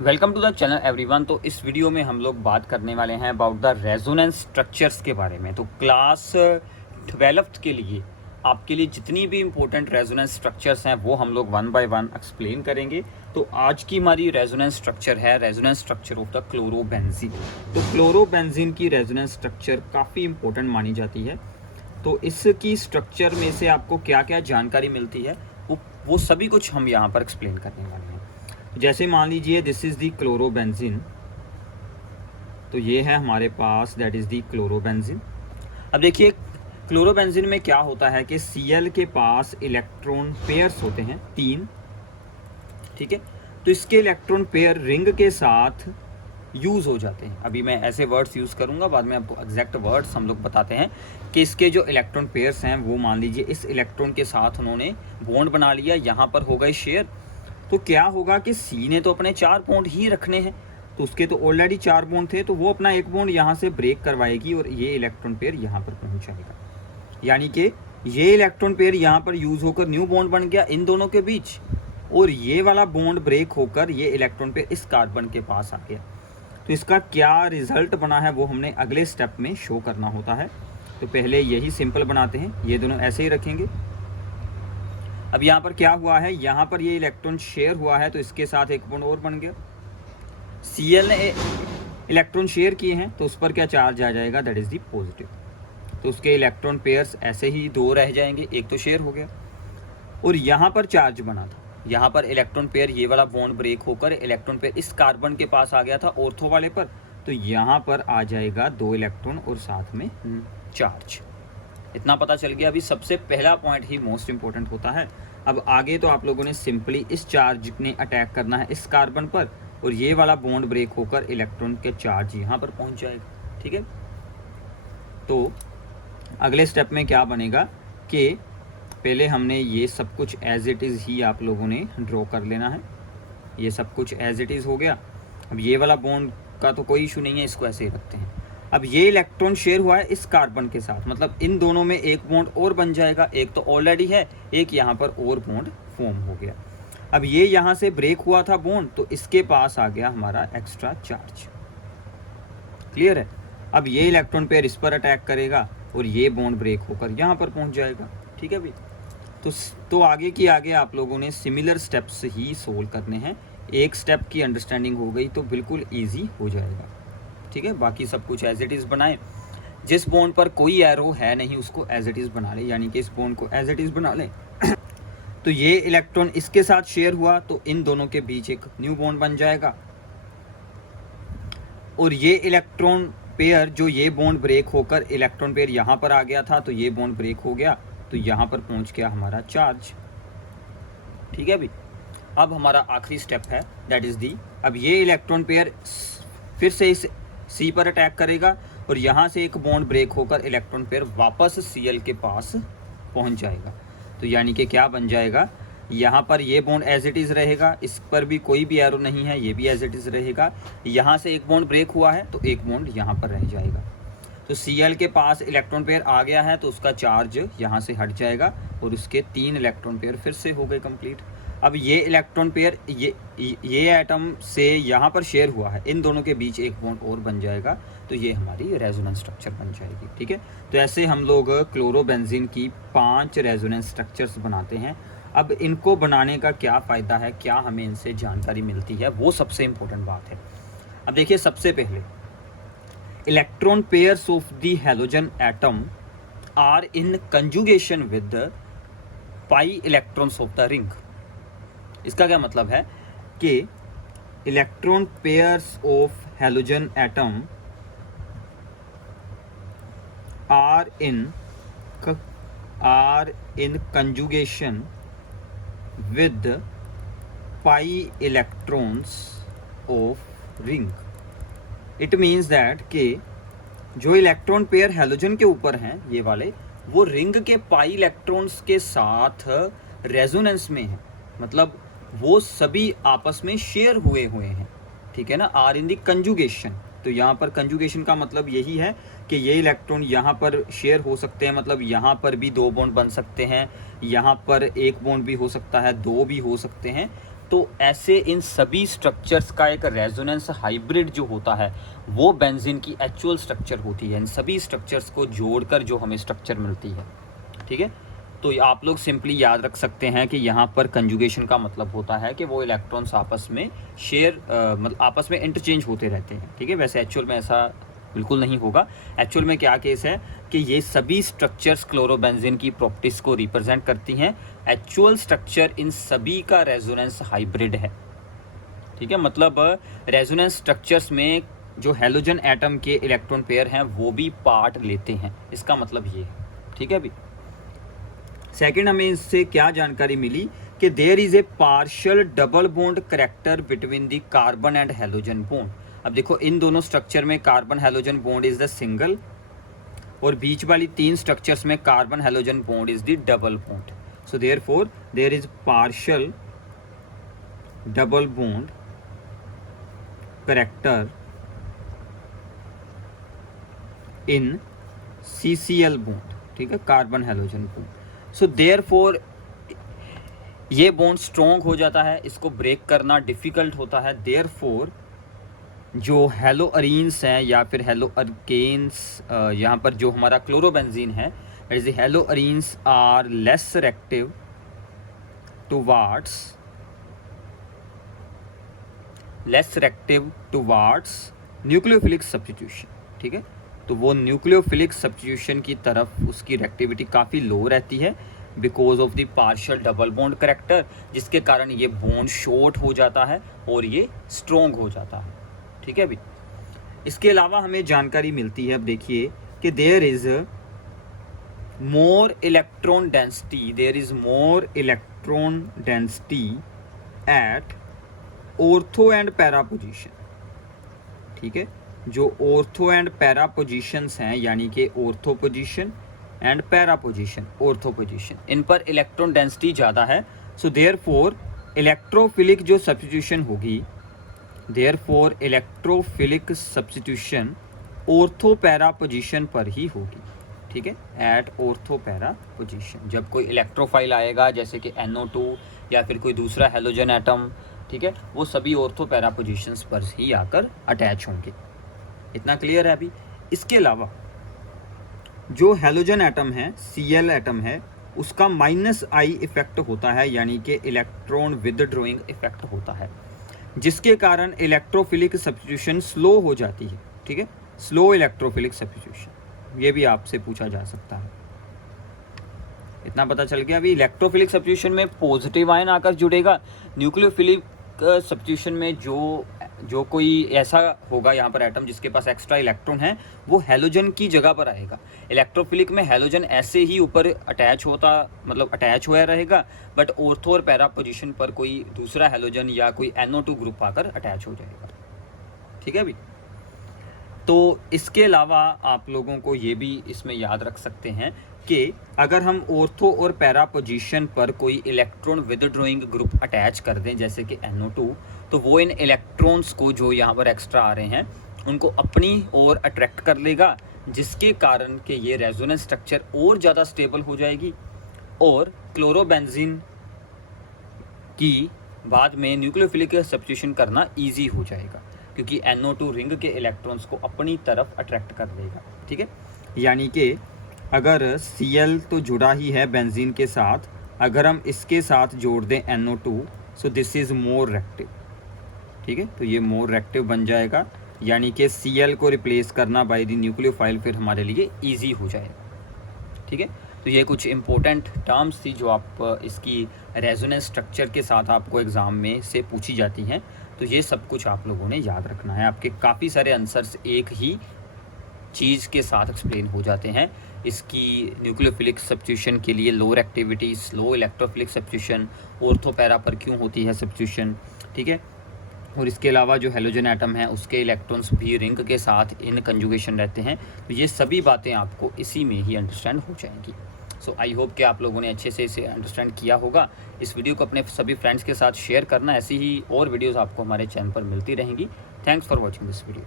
Welcome to the channel everyone. तो इस video में हम लोग बात करने वाले हैं अबाउट द रेजोनेंस स्ट्रक्चर्स के बारे में। तो क्लास 12th के लिए आपके लिए जितनी भी इम्पोर्टेंट रेजोनेंस स्ट्रक्चर्स हैं वो हम लोग वन बाय वन एक्सप्लेन करेंगे। तो आज की हमारी रेजोनेंस स्ट्रक्चर है resonance structure of the chlorobenzene. तो क्लोरोबेंजीन की रेजोनेंस स्ट्रक्चर काफ़ी इंपॉर्टेंट मानी जाती है। तो इसकी स्ट्रक्चर में से आपको क्या क्या जानकारी मिलती है वो सभी कुछ हम यहाँ पर एक्सप्लेन करने वाले हैं। जैसे मान लीजिए दिस इज़ दी क्लोरोबेंजीन, तो ये है हमारे पास दैट इज़ दी क्लोरोबेंजीन। अब देखिए क्लोरोबेंजीन में क्या होता है कि Cl के पास इलेक्ट्रॉन पेयर्स होते हैं 3, ठीक है। तो इसके इलेक्ट्रॉन पेयर रिंग के साथ यूज़ हो जाते हैं। अभी मैं ऐसे वर्ड्स यूज़ करूँगा, बाद में आपको एग्जैक्ट वर्ड्स हम लोग बताते हैं कि इसके जो इलेक्ट्रॉन पेयर्स हैं वो मान लीजिए इस इलेक्ट्रॉन के साथ उन्होंने बॉन्ड बना लिया, यहाँ पर हो गए शेयर। तो क्या होगा कि सी ने तो अपने 4 बॉन्ड ही रखने हैं, तो उसके तो ऑलरेडी 4 बॉन्ड थे, तो वो अपना एक बॉन्ड यहाँ से ब्रेक करवाएगी और ये इलेक्ट्रॉन पेयर यहाँ पर पहुँच जाएगा। यानी कि ये इलेक्ट्रॉन पेयर यहाँ पर यूज़ होकर न्यू बॉन्ड बन गया इन दोनों के बीच, और ये वाला बॉन्ड ब्रेक होकर ये इलेक्ट्रॉन पेयर इस कार्बन के पास आ गया। तो इसका क्या रिजल्ट बना है वो हमने अगले स्टेप में शो करना होता है। तो पहले यही सिंपल बनाते हैं, ये दोनों ऐसे ही रखेंगे। अब यहाँ पर क्या हुआ है, यहाँ पर ये इलेक्ट्रॉन शेयर हुआ है, तो इसके साथ एक बॉन्ड और बन गया। Cl ने इलेक्ट्रॉन शेयर किए हैं, तो उस पर क्या चार्ज आ जाएगा, दैट इज़ दी पॉजिटिव। तो उसके इलेक्ट्रॉन पेयर्स ऐसे ही 2 रह जाएंगे, एक तो शेयर हो गया। और यहाँ पर चार्ज बना था, यहाँ पर इलेक्ट्रॉन पेयर ये वाला बॉन्ड ब्रेक होकर इलेक्ट्रॉन पेयर इस कार्बन के पास आ गया था ऑर्थो वाले पर, तो यहाँ पर आ जाएगा 2 इलेक्ट्रॉन और साथ में चार्ज। इतना पता चल गया। अभी सबसे पहला पॉइंट ही मोस्ट इंपॉर्टेंट होता है। अब आगे तो आप लोगों ने सिंपली इस चार्ज ने अटैक करना है इस कार्बन पर, और ये वाला बॉन्ड ब्रेक होकर इलेक्ट्रॉन के चार्ज यहाँ पर पहुँच जाएगा, ठीक है। तो अगले स्टेप में क्या बनेगा कि पहले हमने ये सब कुछ एज इट इज़ ही आप लोगों ने ड्रॉ कर लेना है। ये सब कुछ एज इट इज़ हो गया। अब ये वाला बॉन्ड का तो कोई इशू नहीं है, इसको ऐसे ही रखते हैं। अब ये इलेक्ट्रॉन शेयर हुआ है इस कार्बन के साथ, मतलब इन दोनों में एक बॉन्ड और बन जाएगा, एक तो ऑलरेडी है, एक यहाँ पर और बॉन्ड फॉर्म हो गया। अब ये यहाँ से ब्रेक हुआ था बॉन्ड, तो इसके पास आ गया हमारा एक्स्ट्रा चार्ज। क्लियर है। अब ये इलेक्ट्रॉन पेयर इस पर अटैक करेगा और ये बॉन्ड ब्रेक होकर यहाँ पर पहुँच जाएगा, ठीक है भाई। तो आगे की आगे आप लोगों ने सिमिलर स्टेप्स ही सोल्व करने हैं। एक स्टेप की अंडरस्टैंडिंग हो गई तो बिल्कुल ईजी हो जाएगा, ठीक है। बाकी सब कुछ एज इट इज़ बनाएं। जिस बॉन्ड पर कोई एरो है नहीं उसको एज इट इज़ बना ले, यानी कि इस बॉन्ड को एज इट इज़ बना ले। तो ये इलेक्ट्रॉन इसके साथ शेयर हुआ, तो इन दोनों के बीच एक न्यू बॉन्ड बन जाएगा। और ये इलेक्ट्रॉन पेयर जो ये बॉन्ड ब्रेक होकर इलेक्ट्रॉन पेयर यहाँ पर आ गया था, तो ये बॉन्ड ब्रेक हो गया, तो यहाँ पर पहुँच गया हमारा चार्ज, ठीक है भाई। अब हमारा आखिरी स्टेप है दैट इज़ दी। अब ये इलेक्ट्रॉन पेयर फिर से इस सी पर अटैक करेगा और यहाँ से एक बॉन्ड ब्रेक होकर इलेक्ट्रॉन पेयर वापस Cl के पास पहुँच जाएगा। तो यानी कि क्या बन जाएगा, यहाँ पर ये बॉन्ड एज इट इज़ रहेगा, इस पर भी कोई भी एरो नहीं है, ये भी एज इट इज़ रहेगा। यहाँ से एक बॉन्ड ब्रेक हुआ है तो एक बॉन्ड यहाँ पर रह जाएगा। तो Cl के पास इलेक्ट्रॉन पेयर आ गया है, तो उसका चार्ज यहाँ से हट जाएगा और उसके 3 इलेक्ट्रॉन पेयर फिर से हो गए कंप्लीट। अब ये इलेक्ट्रॉन पेयर ये एटम से यहाँ पर शेयर हुआ है, इन दोनों के बीच एक बॉन्ड और बन जाएगा, तो ये हमारी रेजोनेंस स्ट्रक्चर बन जाएगी, ठीक है। तो ऐसे हम लोग क्लोरोबेंजीन की 5 रेजोनेंस स्ट्रक्चर्स बनाते हैं। अब इनको बनाने का क्या फ़ायदा है, क्या हमें इनसे जानकारी मिलती है, वो सबसे इम्पोर्टेंट बात है। अब देखिए सबसे पहले electron pairs of the halogen atom are in conjugation with pi electrons of the ring. इसका क्या मतलब है कि electron pairs of halogen atom are in conjugation with pi electrons of ring. It means that कि जो electron pair halogen के ऊपर हैं ये वाले, वो रिंग के पाई इलेक्ट्रॉन्स के साथ रेजोनेंस में है, मतलब वो सभी आपस में शेयर हुए हैं, ठीक है ना। आर इन दी कंजुगेशन, तो यहाँ पर कंजुगेशन का मतलब यही है कि ये इलेक्ट्रॉन यहाँ पर शेयर हो सकते हैं, मतलब यहाँ पर भी 2 बॉन्ड बन सकते हैं, यहाँ पर एक बॉन्ड भी हो सकता है, 2 भी हो सकते हैं, तो ऐसे इन सभी स्ट्रक्चर्स का एक रेजोनेंस हाइब्रिड जो होता है वो बेंजीन की एक्चुअल स्ट्रक्चर होती है। इन सभी स्ट्रक्चर्स को जोड़कर जो हमें स्ट्रक्चर मिलती है, ठीक है। तो आप लोग सिंपली याद रख सकते हैं कि यहाँ पर कंजुगेशन का मतलब होता है कि वो इलेक्ट्रॉन्स आपस में मतलब आपस में इंटरचेंज होते रहते हैं, ठीक है। वैसे एक्चुअल में ऐसा बिल्कुल नहीं होगा। एक्चुअल में क्या केस है कि ये सभी स्ट्रक्चर्स क्लोरोबेंजीन की प्रॉपर्टीज़ को रिप्रेजेंट करती हैं। एक्चुअल स्ट्रक्चर इन सभी का रेजोनेंस हाइब्रिड है, ठीक है। मतलब रेजोनेंस स्ट्रक्चर्स में जो हैलोजन एटम के इलेक्ट्रॉन पेयर हैं वो भी पार्ट लेते हैं, इसका मतलब ये है, ठीक है। अभी सेकंड हमें इससे क्या जानकारी मिली कि there is a partial double bond character between the carbon and halogen bond. अब देखो इन दोनों स्ट्रक्चर में carbon halogen bond is the single और बीच वाली 3 स्ट्रक्चर्स में carbon halogen bond is the double bond. So therefore there is partial double bond character in CCl bond, ठीक है, carbon halogen bond. So therefore ये bond strong हो जाता है, इसको ब्रेक करना डिफिकल्ट होता है। देयरफॉर जो हेलो अरीन्स हैं या फिर हेलो अल्केन्स, यहाँ पर जो हमारा क्लोरोबेंजीन है, is haloarenes are less reactive towards nucleophilic substitution, ठीक है। तो वो न्यूक्लियोफिलिक सब्स्टिट्यूशन की तरफ उसकी रिएक्टिविटी काफ़ी लो रहती है because of the partial double bond character, जिसके कारण ये बॉन्ड शॉर्ट हो जाता है और ये स्ट्रॉन्ग हो जाता है, ठीक है। अभी इसके अलावा हमें जानकारी मिलती है, अब देखिए कि there is more electron density at ortho and para position, ठीक है। जो ऑर्थो एंड पैरा पोजीशंस हैं, यानी कि ortho position and para position, ortho position, इन पर इलेक्ट्रॉन डेंसिटी ज़्यादा है। सो देयरफॉर इलेक्ट्रोफिलिक जो सब्स्टिट्यूशन होगी, therefore electrophilic substitution ortho para position पर ही होगी, ठीक है, एट ऑर्थो पैरा पोजीशन। जब कोई इलेक्ट्रोफाइल आएगा जैसे कि NO2 या फिर कोई दूसरा हेलोजन एटम, ठीक है, वो सभी ऑर्थो पैरा पोजीशंस पर ही आकर अटैच होंगे। इतना क्लियर है। अभी इसके अलावा जो हेलोजन एटम है, Cl एटम है, उसका -I इफेक्ट होता है, यानी कि इलेक्ट्रॉन विदड्रॉइंग इफेक्ट होता है, जिसके कारण इलेक्ट्रोफिलिक सब्स्टिट्यूशन स्लो हो जाती है, ठीक है। स्लो इलेक्ट्रोफिलिक सब्स्टिट्यूशन, ये भी आपसे पूछा जा सकता है। इतना पता चल गया। अभी इलेक्ट्रोफिलिक सब्स्टिट्यूशन में पॉजिटिव आयन आकर जुड़ेगा। न्यूक्लियोफिलिक सब्स्टिट्यूशन में जो कोई ऐसा होगा यहाँ पर एटम जिसके पास एक्स्ट्रा इलेक्ट्रॉन है, वो हेलोजन की जगह पर आएगा। इलेक्ट्रोफिलिक में हेलोजन ऐसे ही ऊपर अटैच हुआ रहेगा, बट ऑर्थो और पैरा पोजीशन पर कोई दूसरा हेलोजन या कोई NO2 ग्रुप आकर अटैच हो जाएगा, ठीक है। अभी तो इसके अलावा आप लोगों को ये भी इसमें याद रख सकते हैं कि अगर हम ऑर्थो और पैरा पोजीशन पर कोई इलेक्ट्रॉन विदड्रॉइंग ग्रुप अटैच कर दें जैसे कि NO2, तो वो इन इलेक्ट्रॉन्स को जो यहाँ पर एक्स्ट्रा आ रहे हैं उनको अपनी ओर अट्रैक्ट कर लेगा, जिसके कारण कि ये रेजोनेंस स्ट्रक्चर और ज़्यादा स्टेबल हो जाएगी और क्लोरोबेंजीन की बाद में न्यूक्लियोफिलिक सब्स्टिट्यूशन करना ईजी हो जाएगा, क्योंकि NO2 रिंग के इलेक्ट्रॉन्स को अपनी तरफ अट्रैक्ट कर लेगा, ठीक है। यानी कि अगर Cl तो जुड़ा ही है बेंजीन के साथ, अगर हम इसके साथ जोड़ दें NO2, so this is more reactive, ठीक है। तो ये मोर रिएक्टिव बन जाएगा, यानी कि Cl को रिप्लेस करना बाय द न्यूक्लियोफाइल फिर हमारे लिए ईजी हो जाएगा, ठीक है। तो ये कुछ इंपॉर्टेंट टर्म्स थी जो आप इसकी रेजोनेंस स्ट्रक्चर के साथ आपको एग्ज़ाम में से पूछी जाती हैं। तो ये सब कुछ आप लोगों ने याद रखना है। आपके काफ़ी सारे आंसर्स एक ही चीज़ के साथ एक्सप्लेन हो जाते हैं। इसकी न्यूक्लियोफिलिक सब्स्टिट्यूशन के लिए lower activity, slow electrophilic substitution, ortho para पर क्यों होती है सब्स्टिट्यूशन, ठीक है। और इसके अलावा जो हेलोजन एटम है उसके इलेक्ट्रॉन्स भी रिंग के साथ इन कंजुगेशन रहते हैं। तो ये सभी बातें आपको इसी में ही अंडरस्टैंड हो जाएंगी। सो आई होप कि आप लोगों ने अच्छे से इसे अंडरस्टैंड किया होगा। इस वीडियो को अपने सभी फ्रेंड्स के साथ शेयर करना। ऐसी ही और वीडियोज़ आपको हमारे चैनल पर मिलती रहेंगी। Thanks for watching this video.